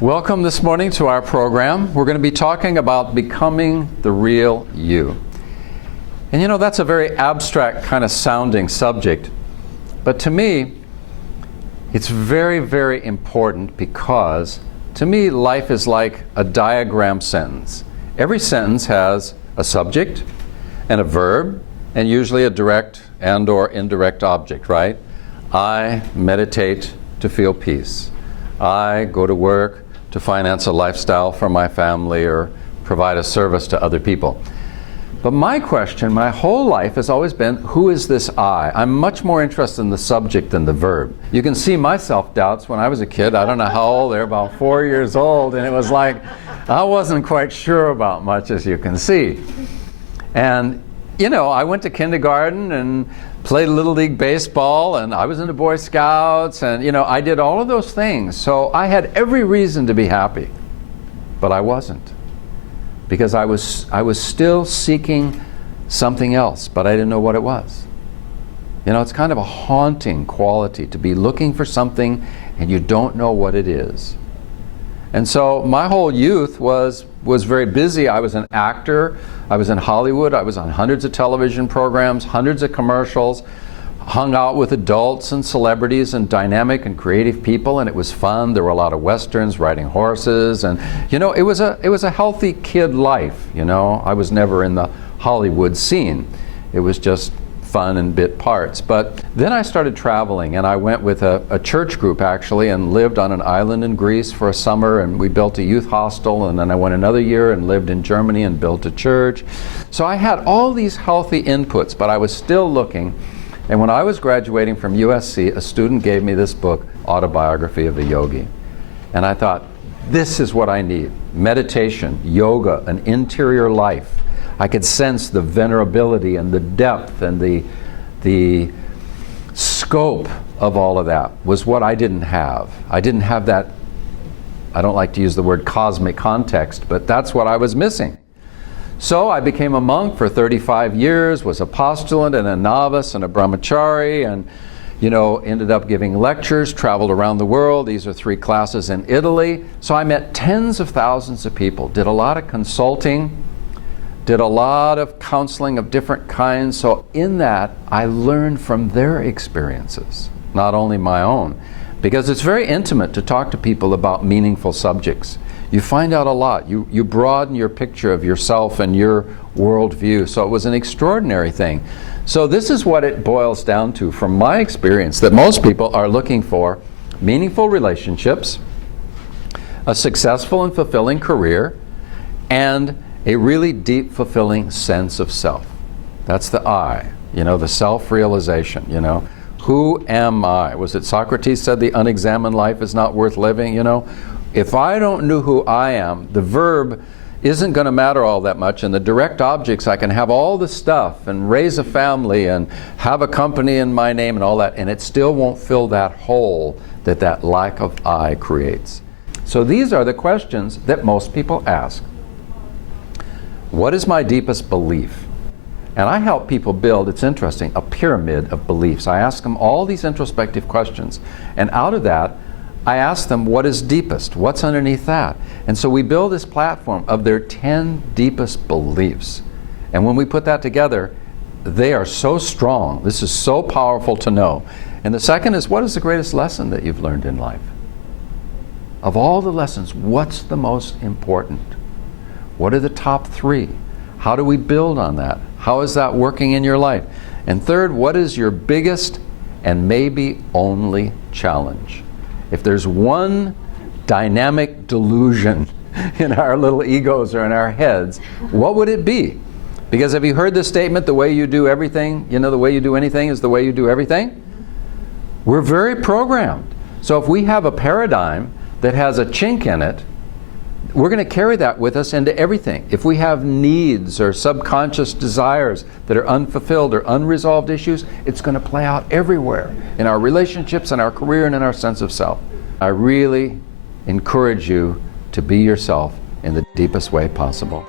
Welcome this morning to our program. We're going to be talking about becoming the real you. And you know, that's a very abstract kind of sounding subject. But to me, it's very, very important because to me, life is like a diagram sentence. Every sentence has a subject and a verb and usually a direct and or indirect object, right? I meditate to feel peace. I go to work to finance a lifestyle for my family or provide a service to other people. But my question, my whole life has always been, who is this I? I'm much more interested in the subject than the verb. You can see my self-doubts when I was a kid. I don't know how old they're, about 4 years old, and it was like, I wasn't quite sure about much, as you can see. And you know, I went to kindergarten and played Little League baseball, and I was in the Boy Scouts, and you know, I did all of those things. So I had every reason to be happy, but I wasn't, because I was still seeking something else, but I didn't know what it was. You know, it's kind of a haunting quality to be looking for something and you don't know what it is. And so my whole youth was very busy. I was an actor. I was in Hollywood. I was on hundreds of television programs, hundreds of commercials, hung out with adults and celebrities and dynamic and creative people, and it was fun. There were a lot of westerns, riding horses, and you know, it was a healthy kid life. You know, I was never in the Hollywood scene. It was just fun and bit parts. But then I started traveling, and I went with a church group actually and lived on an island in Greece for a summer, and we built a youth hostel, and then I went another year and lived in Germany and built a church. So I had all these healthy inputs, but I was still looking. And when I was graduating from USC, a student gave me this book, Autobiography of a Yogi. And I thought, this is what I need. Meditation, yoga, an interior life. I could sense the venerability and the depth and the scope of all of that was what I didn't have. I didn't have that, I don't like to use the word cosmic context, but that's what I was missing. So I became a monk for 35 years, was a postulant and a novice and a brahmachari, and you know, ended up giving lectures, traveled around the world. These are 3 classes in Italy. So I met tens of thousands of people, did a lot of consulting, did a lot of counseling of different kinds. So in that, I learned from their experiences, not only my own, because it's very intimate to talk to people about meaningful subjects. You find out a lot. You broaden your picture of yourself and your worldview. So it was an extraordinary thing. So this is what it boils down to from my experience, that most people are looking for meaningful relationships, a successful and fulfilling career, and a really deep, fulfilling sense of self. That's the I, you know, the self-realization, you know. Who am I? Was it Socrates said the unexamined life is not worth living, you know? If I don't know who I am, the verb isn't going to matter all that much, and the direct objects, I can have all the stuff and raise a family and have a company in my name and all that, and it still won't fill that hole that that lack of I creates. So these are the questions that most people ask. What is my deepest belief? And I help people build, it's interesting, a pyramid of beliefs. I ask them all these introspective questions, and out of that, I ask them what is deepest, what's underneath that. And so we build this platform of their 10 deepest beliefs. And when we put that together, they are so strong. This is so powerful to know. And the second is, what is the greatest lesson that you've learned in life? Of all the lessons, what's the most important? What are the top 3? How do we build on that? How is that working in your life? And third, what is your biggest and maybe only challenge? If there's one dynamic delusion in our little egos or in our heads, what would it be? Because have you heard this statement, the way you do everything, you know, the way you do anything is the way you do everything? We're very programmed. So if we have a paradigm that has a chink in it, we're going to carry that with us into everything. If we have needs or subconscious desires that are unfulfilled or unresolved issues, it's going to play out everywhere, in our relationships, in our career, and in our sense of self. I really encourage you to be yourself in the deepest way possible.